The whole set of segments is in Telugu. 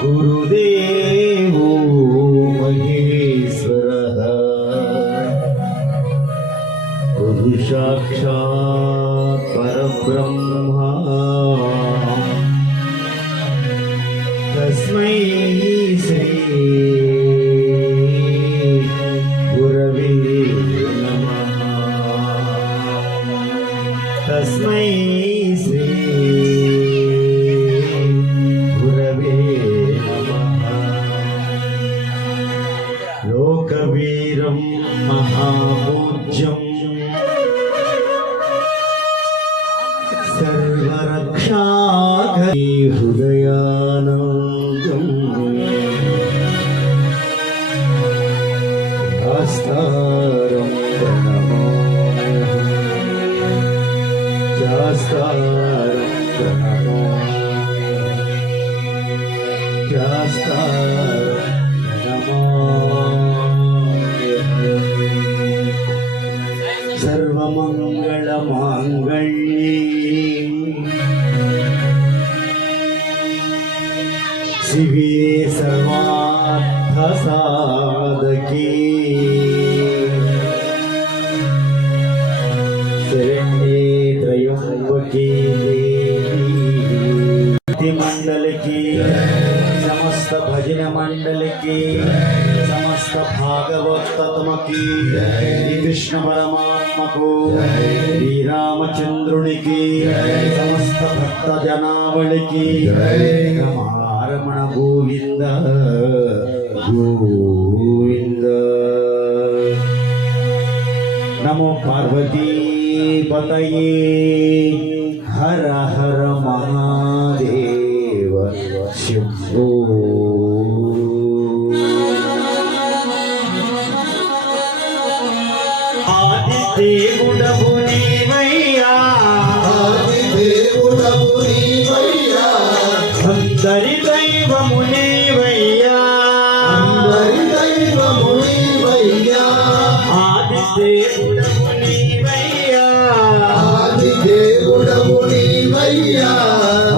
गुरुदेवो महेश्वरः गुरुसाक्षात् परब्रह्मा तस्मै श्री गुरवे नमः। तस्मै श्री लोकवीरं महापूज्यं सर्वरक्षाकरी हृदयानन्दं शास्तारं प्रणमाम्यहं शास्तारं प्रणमाम्यहं शास्तारं सर्वमंगलमांगल्ये शिवे सर्वार्थसाधके शरण्ये त्र्यंबके देवी मंडल की समस्त भजन मंडल की समस्त भागवत तत्व की कृष्ण परमात्मा को श्री रामचंद्रुनि की समस्त भक्त जनावली की रमण गोविंद गोविंद। नमो पार्वती पतये हर हर महादेव शिवो। దేవుడవు నీవయ్యా దేవుడవు నీవయ్యా అందరి దైవము నీవయ్యా అందరి దైవము నీవయ్యా ఆది దేవుడవు నీవయ్యా ఆది దేవుడవు నీవయ్యా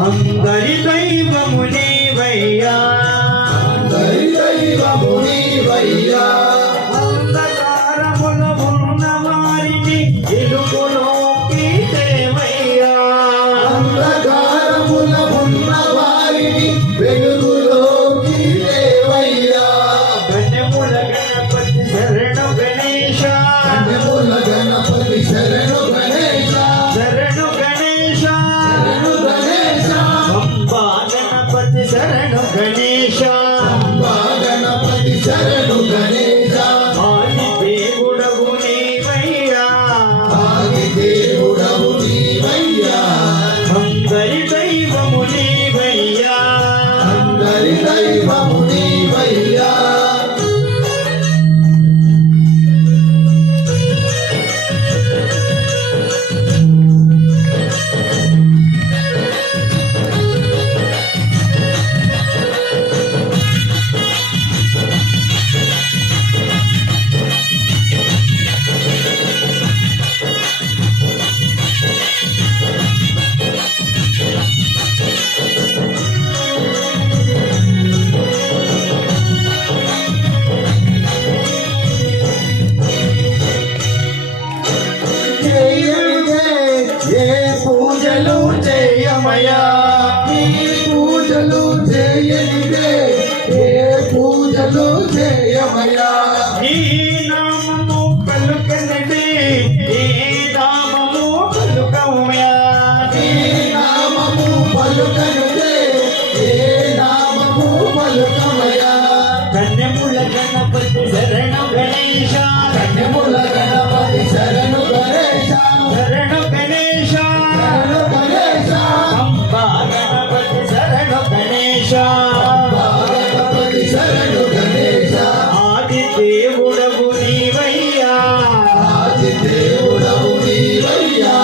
అందరి దైవము నీవయ్యా అందరి దైవము నీవయ్యా పూజలు చేయమయా పూజలు చేయనిదే ఏ పూజలు చేయమయా ఈ నామము పలుకనిదే ఏ నామము పలుకమయా ఈ నామము పలుకనిదే ఏ నామము పలుకమయా కన్యముల గణపతి శరణ గణేశ కన్యముల గణపతి శరణ గణేశ శరణ గణేశ గణపతి శరణ గణేశ ఆది దేవుడవు నీవయ్యా ఆది దేవుడవు నీవయ్యా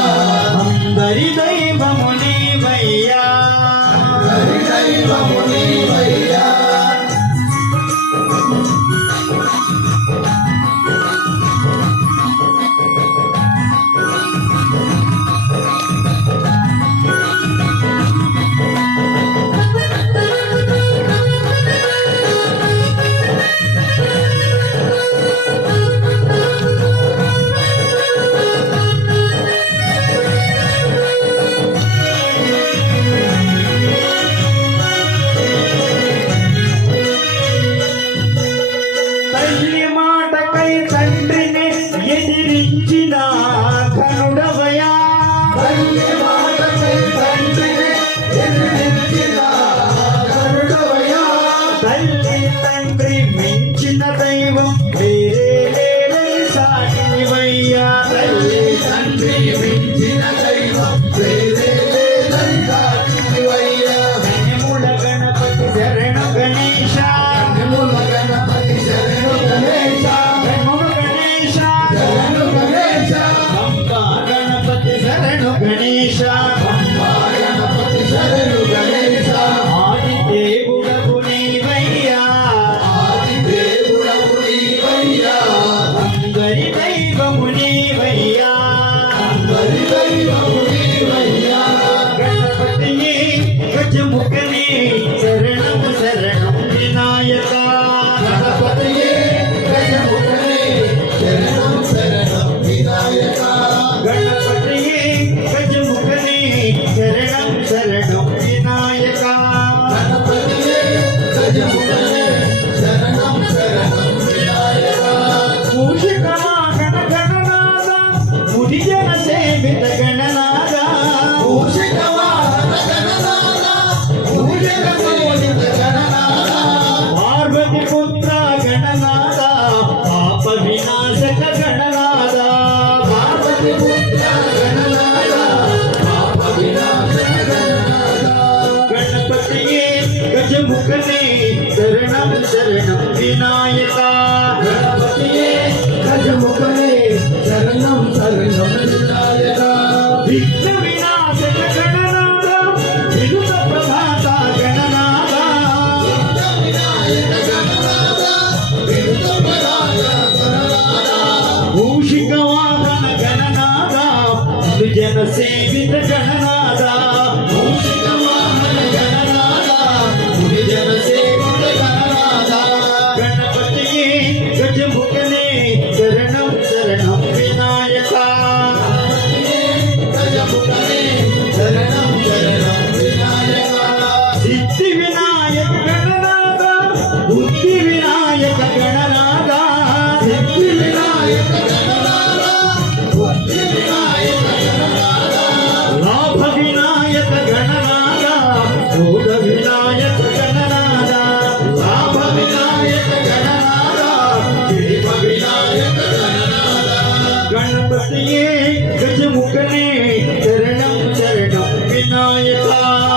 అందరి దైవము నీవయ్యా వినాయక